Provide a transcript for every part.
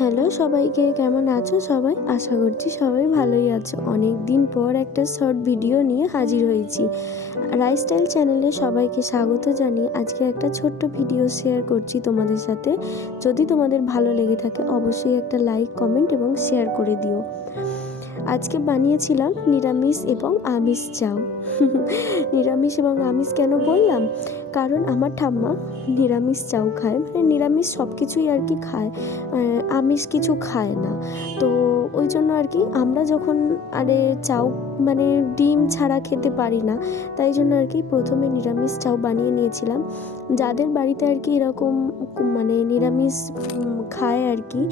Hello সবাইকে, কেমন আছো সবাই? আশা করছি সবাই ভালোই আছো। অনেক দিন পর একটা শর্ট ভিডিও নিয়ে হাজির হয়েছি। লাইফস্টাইল চ্যানেলে সবাইকে স্বাগত জানিয়ে আজকে একটা ছোট্ট ভিডিও শেয়ার করছি তোমাদের সাথে। যদি তোমাদের ভালো লেগে থাকে, অবশ্যই একটা লাইক কমেন্ট এবং শেয়ার করে দিও। আজকে বানিয়েছিলাম নিরামিষ এবং আমিষ চাও। নিরামিষ এবং আমিষ কেন বললাম? কারণ আমার ঠাম্মা নিরামিষ চাও খায়। মানে নিরামিষ সব কিছুই আর কি খায়। আমিষ কিছু খায় না। তো ওই জন্য আর কি আমরা যখন আরে চাউ মানে ডিম ছাড়া খেতে পারি না, তাই জন্য আর কি প্রথমে নিরামিষ চাউ বানিয়ে নিয়েছিলাম। যাদের বাড়িতে আর কি এরকম মানে নিরামিষ খায় আর কি,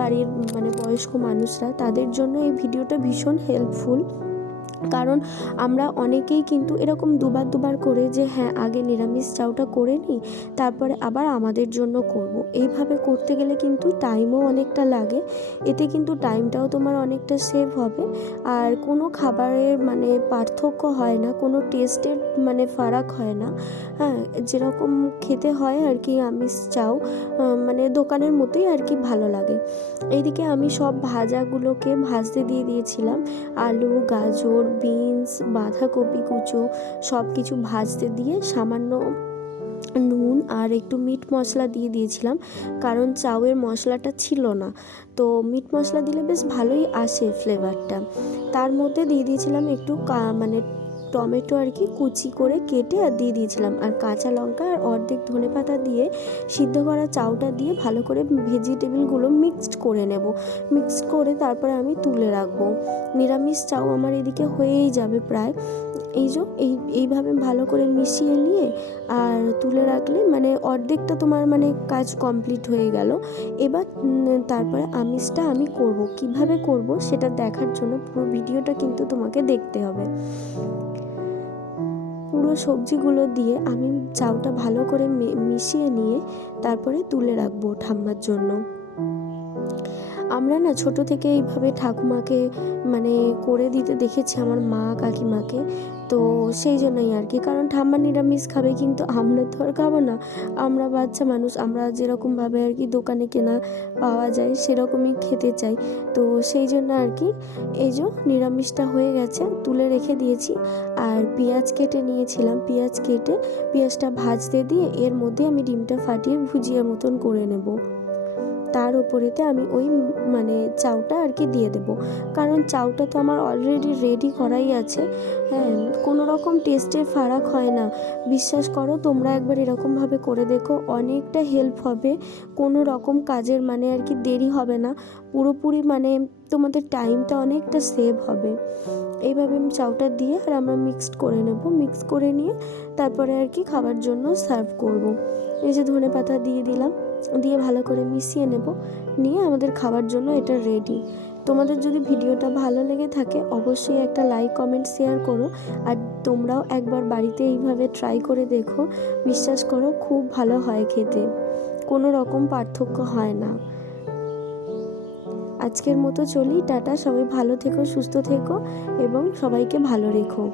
বাড়ির মানে বয়স্ক মানুষরা, তাদের জন্য এই ভিডিওটা ভীষণ হেল্পফুল কারণ আমরা অনেকেই কিন্তু এরকম দুবার দুবার করে যে হ্যাঁ আগে নিরামিষ চাউটা করে নিই, তারপরে আবার আমাদের জন্য করব। এইভাবে করতে গেলে কিন্তু টাইমও অনেকটা লাগে, এতে কিন্তু টাইমটাও তোমার অনেকটা সেভ হবে। আর কোনো খাবারের মানে পার্থক্য হয় না, কোনো টেস্টের মানে ফারাক হয় না। হ্যাঁ যেরকম খেতে হয় আর কি আমিষ চাও মানে দোকানের মতোই আর কি ভালো লাগে। এইদিকে আমি সব ভাজাগুলোকে ভাজতে দিয়ে দিয়েছিলাম। আলু, গাজর বিনস বাঁধাকপি, কুচো সব কিছু ভাজতে দিয়ে সামান্য নুন আর একটু মিট মশলা দিয়ে দিয়েছিলাম। কারণ চাউয়ের মশলাটা ছিল না। তো মিট মশলা দিলে বেশ ভালোই আসে ফ্লেভারটা তার মধ্যে দিয়ে দিয়েছিলাম একটু মানে টমেটো আর কি কুচি করে কেটে আর দিয়ে দিয়েছিলাম। আর কাঁচা লঙ্কা আর অর্ধেক ধনে পাতা দিয়ে সিদ্ধ করা চাউটা দিয়ে ভালো করে ভেজিটেবিলগুলো মিক্সড করে নেব। মিক্সড করে তারপরে আমি তুলে রাখব। নিরামিষ চাউ আমার এদিকে হয়েই যাবে প্রায়। এই যে, এই, এইভাবে ভালো করে মিশিয়ে নিয়ে আর তুলে রাখলে মানে অর্ধেকটা তোমার মানে কাজ কমপ্লিট হয়ে গেল। এবার তারপরে আমিষটা আমি করব। কীভাবে করব সেটা দেখার জন্য পুরো ভিডিওটা কিন্তু তোমাকে দেখতে হবে। পুরো সবজিগুলো দিয়ে আমি চাউটা ভালো করে মিশিয়ে নিয়ে তারপরে তুলে রাখব ঠাম্মার জন্য। আমরা না ছোট থেকে এইভাবে ঠাকুমাকে মানে করে দিতে দেখেছি, আমার মা কাকিমাকে। তো সেই জন্যই আর কি। কারণ ঠাম্মা নিরামিষ খাবে কিন্তু আমরা তো আর খাব না। আমরা বাচ্চা মানুষ, আমরা যেরকমভাবে আর কি দোকানে কেনা পাওয়া যায় সেরকমই খেতে চাই। তো সেই জন্য আর কি এই যে নিরামিষটা হয়ে গেছে, তুলে রেখে দিয়েছি। আর পেঁয়াজ কেটে নিয়েছিলাম, পেঁয়াজ কেটে পেঁয়াজটা ভাজতে দিয়ে এর মধ্যে আমি ডিমটা ফাটিয়ে ভুজিয়া মতন করে নেব। তার উপরেতে আমি ওই মানে চাউটা আর কি দিয়ে দেব। কারণ চাউটা তো আমার অলরেডি রেডি করাই আছে। হ্যাঁ কোনো রকম টেস্টের ফারাক হয় না। বিশ্বাস করো, তোমরা একবার এরকমভাবে করে দেখো, অনেকটা হেল্প হবে। কোনো রকম কাজের মানে আর কি দেরি হবে না। পুরোপুরি মানে তোমাদের টাইমটা অনেকটা সেভ হবে। এইভাবে আমি চাউটা দিয়ে আর আমরা মিক্সড করে নেব। মিক্স করে নিয়ে তারপরে আর কি খাবার জন্য সার্ভ করব। এই যে ধনে পাতা দিয়ে দিলাম, দিয়ে ভালো করে মিশিয়ে নেব। নিয়ে আমাদের খাবার জন্য এটা রেডি তোমাদের যদি ভিডিওটা ভালো লেগে থাকে, অবশ্যই একটা লাইক কমেন্ট শেয়ার করো। আর তোমরাও একবার বাড়িতে এইভাবে ট্রাই করে দেখো। বিশ্বাস করো, খুব ভালো হয় খেতে। কোনো রকম পার্থক্য হয় না। আজকের মতো চলি টাটা সবাই ভালো থেকো সুস্থ থেকো এবং সবাইকে ভালো রেখো।